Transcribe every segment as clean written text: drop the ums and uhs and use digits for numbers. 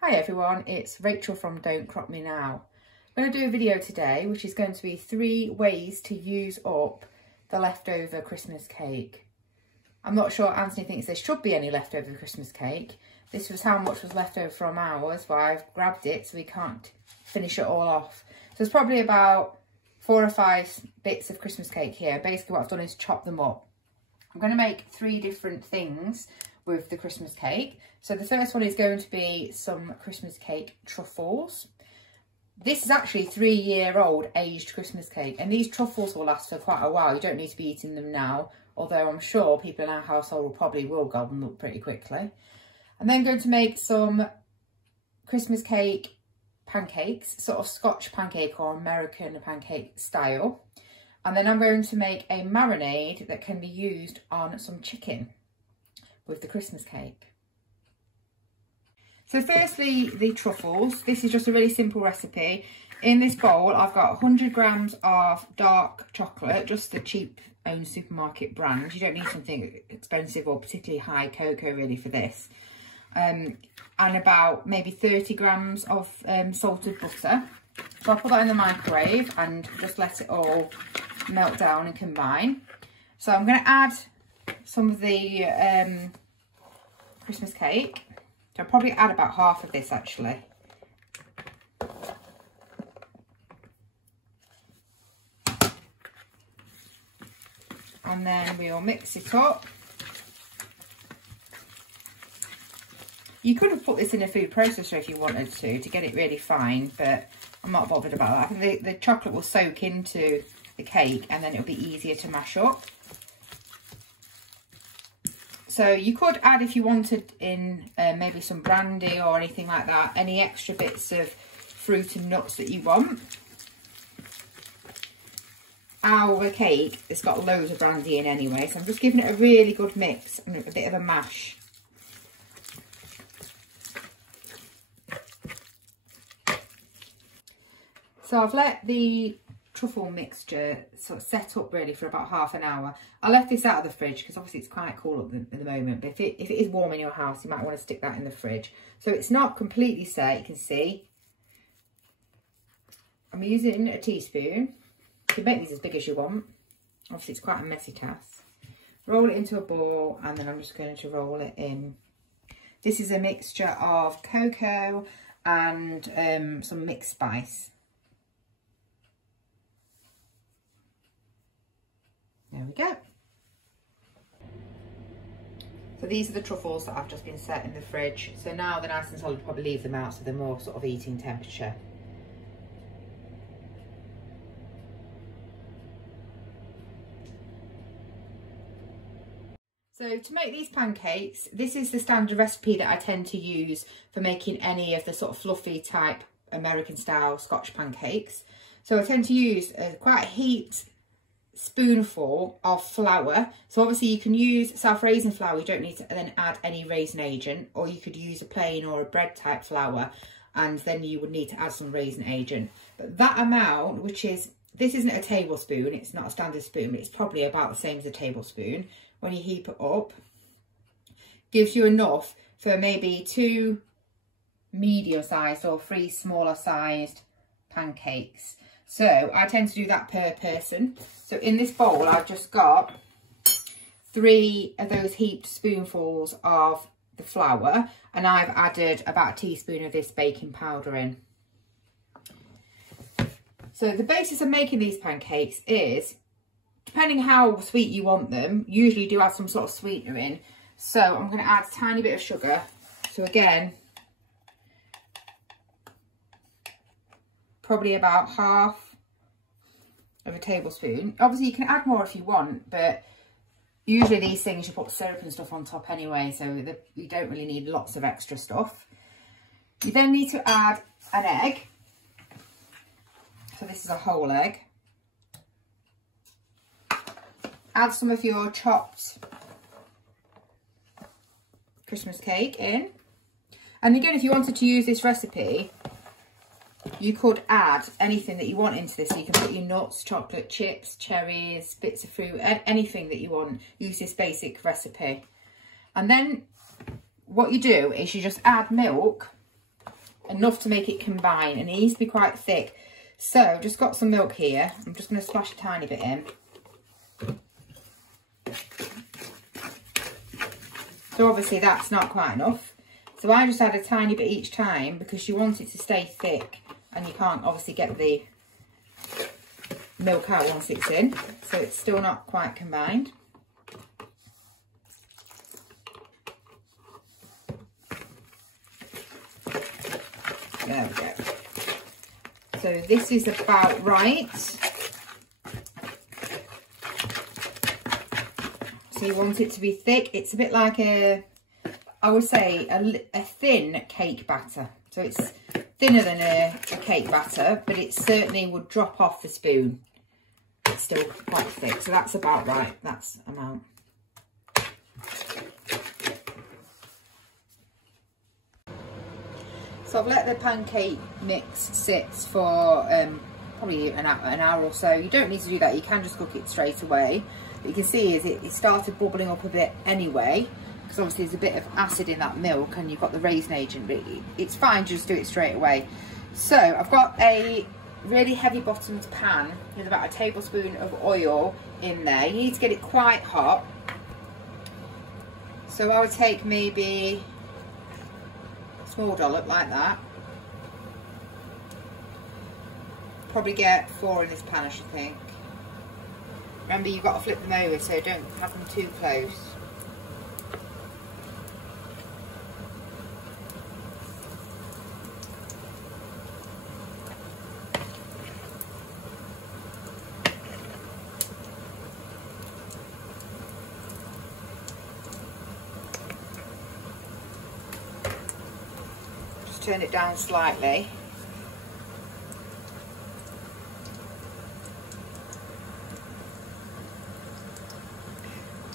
Hi everyone, it's Rachel from Don't Crop Me Now. I'm going to do a video today which is going to be 3 ways to use up the leftover Christmas cake. I'm not sure Anthony thinks there should be any leftover Christmas cake. This was how much was left over from ours, but I've grabbed it so we can't finish it all off. So there's probably about 4 or 5 bits of Christmas cake here. Basically what I've done is chop them up. I'm going to make 3 different things with the Christmas cake. So the first one is going to be some Christmas cake truffles. This is actually 3-year-old aged Christmas cake, and these truffles will last for quite a while. You don't need to be eating them now, although I'm sure people in our household probably will gobble them up pretty quickly. I'm then going to make some Christmas cake pancakes, sort of Scotch pancake or American pancake style. And then I'm going to make a marinade that can be used on some chicken with the Christmas cake. So firstly, the truffles. This is just a really simple recipe. In this bowl, I've got 100 grams of dark chocolate, just the cheap own supermarket brand. You don't need something expensive or particularly high cocoa really for this. And about maybe 30 grams of salted butter. So I'll put that in the microwave and just let it all melt down and combine. So I'm going to add some of the Christmas cake. So I'll probably add about half of this actually. And then we'll mix it up. You could have put this in a food processor if you wanted to get it really fine, but I'm not bothered about that. I think the chocolate will soak into the cake and then it'll be easier to mash up. So you could add, if you wanted, in maybe some brandy or anything like that, any extra bits of fruit and nuts that you want. Our cake has got loads of brandy in anyway, so I'm just giving it a really good mix and a bit of a mash. So I've let the truffle mixture sort of set up really for about half an hour. I left this out of the fridge because obviously it's quite cool at the moment, but if it is warm in your house, you might want to stick that in the fridge. So it's not completely set, you can see. I'm using a teaspoon. You can make these as big as you want. Obviously it's quite a messy task. Roll it into a ball and then I'm just going to roll it in. This is a mixture of cocoa and some mixed spice. There we go. So these are the truffles that I've just been set in the fridge. So now they're nice and solid, probably leave them out so they're more sort of eating temperature. So to make these pancakes, this is the standard recipe that I tend to use for making any of the sort of fluffy type American style Scotch pancakes. So I tend to use quite a heaped spoonful of flour. So obviously you can use self-raising flour, you don't need to then add any raisin agent, or you could use a plain or a bread type flour and then you would need to add some raisin agent. But that amount, which is, this isn't a tablespoon, it's not a standard spoon, but it's probably about the same as a tablespoon, when you heap it up, gives you enough for maybe 2 medium sized or 3 smaller sized pancakes. So I tend to do that per person. So in this bowl, I've just got 3 of those heaped spoonfuls of the flour, and I've added about a teaspoon of this baking powder in. So the basis of making these pancakes is, depending how sweet you want them, usually do add some sort of sweetener in. So I'm going to add a tiny bit of sugar. So again, probably about half of a tablespoon. Obviously you can add more if you want, but usually these things you put syrup and stuff on top anyway, so you don't really need lots of extra stuff. You then need to add an egg. So this is a whole egg. Add some of your chopped Christmas cake in. And again, if you wanted to use this recipe, you could add anything that you want into this. So you can put your nuts, chocolate chips, cherries, bits of fruit, anything that you want. Use this basic recipe. And then what you do is you just add milk enough to make it combine, and it needs to be quite thick. So I've just got some milk here. I'm just going to splash a tiny bit in. So obviously that's not quite enough. So I just add a tiny bit each time because you want it to stay thick, and you can't obviously get the milk out once it's in. So it's still not quite combined. There we go. So this is about right. So you want it to be thick. It's a bit like I would say a thin cake batter. So it's thinner than a cake batter, but it certainly would drop off the spoon. It's still quite thick. So that's about right. That's amount. So I've let the pancake mix sit for probably an hour or so. You don't need to do that. You can just cook it straight away. But you can see is it started bubbling up a bit anyway, because obviously there's a bit of acid in that milk, and you've got the raisin agent. But it's fine to just do it straight away. So I've got a really heavy bottomed pan with about a tablespoon of oil in there. You need to get it quite hot. So I would take maybe small dollop like that. Probably get 4 in this pan, I should think. Remember, you've got to flip them over so don't have them too close. Turn it down slightly.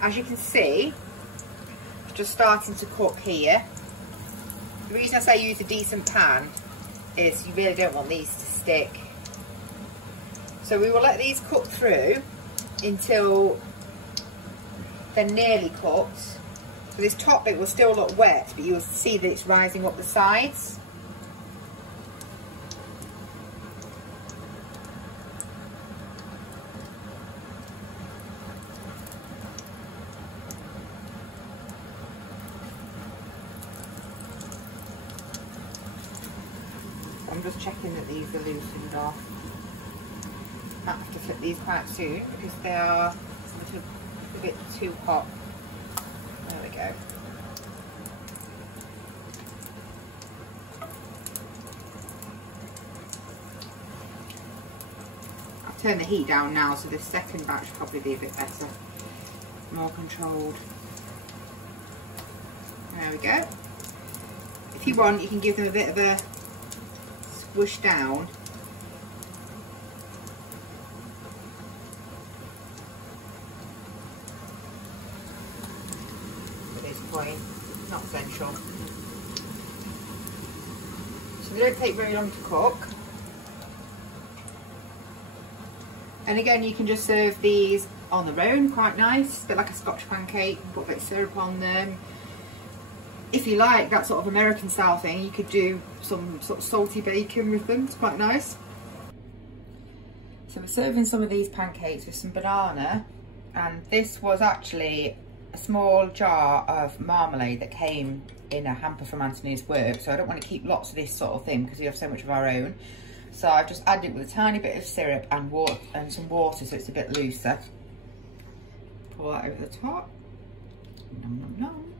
As you can see, it's just starting to cook here. The reason I say use a decent pan is you really don't want these to stick. So we will let these cook through until they're nearly cooked. So this top bit will still look wet, but you'll see that it's rising up the sides. I'm just checking that these are loosened off. Might have to flip these quite soon because they are a bit too hot. There we go. I've turned the heat down now, so the second batch will probably be a bit better, more controlled. There we go. If you want, you can give them a bit of a squish down. Point, not essential. So they don't take very long to cook. And again, you can just serve these on their own, quite nice, a bit like a Scotch pancake, put a bit of syrup on them. If you like that sort of American style thing, you could do some sort of salty bacon with them, it's quite nice. So we're serving some of these pancakes with some banana, and this was actually a small jar of marmalade that came in a hamper from Anthony's work, so I don't want to keep lots of this sort of thing because we have so much of our own. So I've just added it with a tiny bit of syrup and water and some water so it's a bit looser. Pour that over the top. Nom, nom, nom.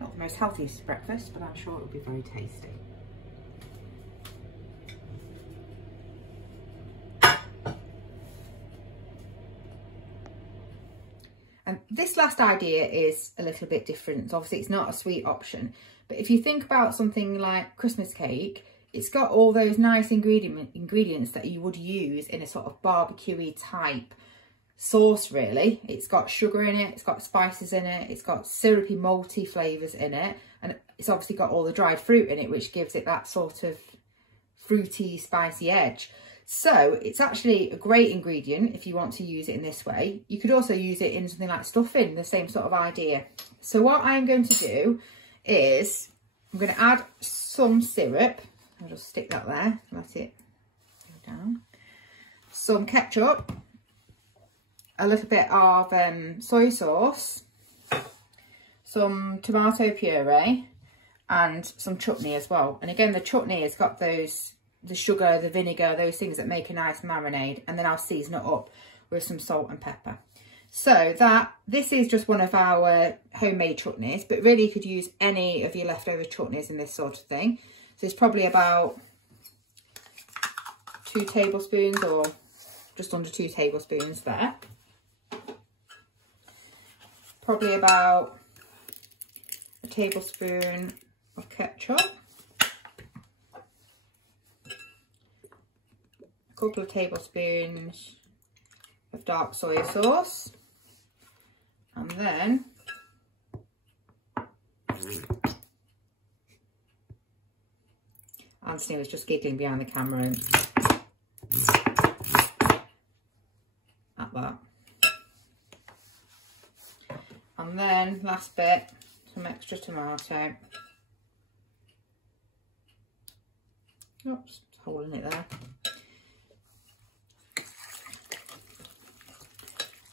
Not the most healthiest breakfast, but I'm sure it'll be very tasty. This last idea is a little bit different. Obviously, it's not a sweet option, but if you think about something like Christmas cake, it's got all those nice ingredients that you would use in a sort of barbecue-y type sauce, really. It's got sugar in it, it's got spices in it, it's got syrupy, malty flavours in it, and it's obviously got all the dried fruit in it, which gives it that sort of fruity, spicy edge. So it's actually a great ingredient if you want to use it in this way. You could also use it in something like stuffing, the same sort of idea. So what I'm going to do is I'm going to add some syrup. I'll just stick that there, let it go down. Some ketchup, a little bit of soy sauce, some tomato puree, and some chutney as well. And again, the chutney has got those, the sugar, the vinegar, those things that make a nice marinade. And then I'll season it up with some salt and pepper. So this is just one of our homemade chutneys, but really you could use any of your leftover chutneys in this sort of thing. So it's probably about 2 tablespoons or just under 2 tablespoons there. Probably about a tablespoon of ketchup. A couple of tablespoons of dark soy sauce. And then Anthony was just giggling behind the camera at that. And then last bit, some extra tomato. Oops, hole in it there.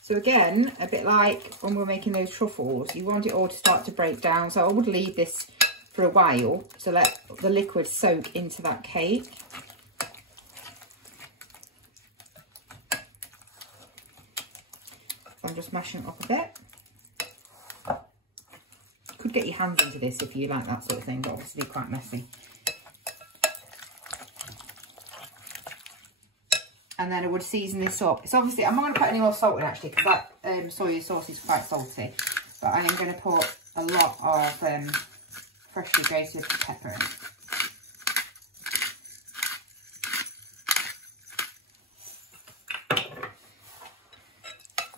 So again, a bit like when we're making those truffles, you want it all to start to break down. So I would leave this for a while to let the liquid soak into that cake. I'm just mashing it up a bit. You could get your hands into this if you like that sort of thing, but obviously quite messy. And then I would season this up. It's obviously, I'm not going to put any more salt in actually, because that soy sauce is quite salty. But I am going to put a lot of freshly grated pepper in.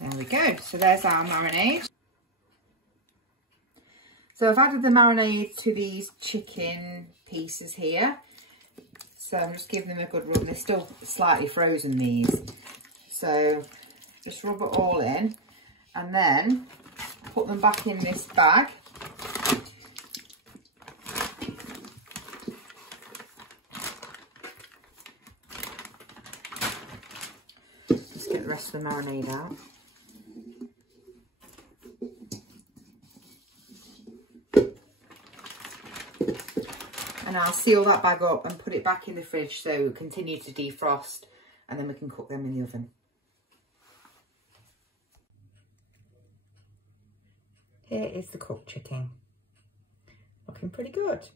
There we go. So there's our marinade. So I've added the marinade to these chicken pieces here. So I'm just giving them a good rub. They're still slightly frozen, these. So just rub it all in and then put them back in this bag. Just get the rest of the marinade out. And I'll seal that bag up and put it back in the fridge so it continue to defrost, and then we can cook them in the oven. Here is the cooked chicken. Looking pretty good.